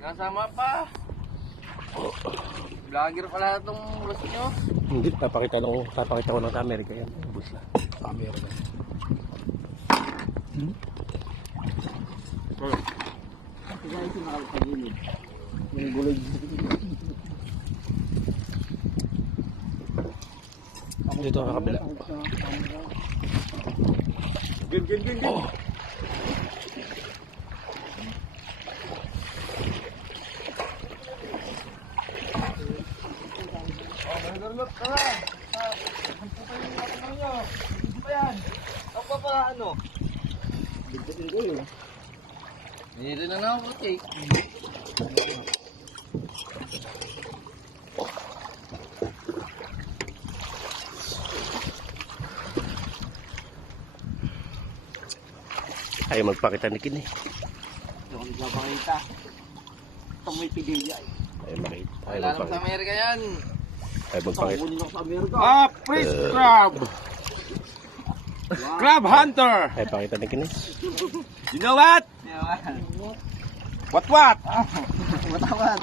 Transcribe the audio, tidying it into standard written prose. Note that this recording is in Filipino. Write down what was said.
Kasama pa. Vlogger pala itong bus nyo. Hindi, papakita ko ng camera kaya bus na. Camera na. Kaya ito nakapagilid. Yung gulog. Dito ang kabila. Gin. Oh. Nagulot ka na. Ang pupay yung ako nyo. Hindi pa yan. Ako pa ano? Bigtatin ko yun. Nito na ako, okay. Ayaw magpakita ni Kin eh. Ito kami papakita. Ito may pigilya eh. Ayaw makita. Ayaw Wala naman sa magpakita. Amerika yan. Ayaw magpakita. Kunin ako sa Amerika. Fish crab! Crab hunter! Ayaw pakita ni Kin eh. You know what? Yaman. What? Matawad.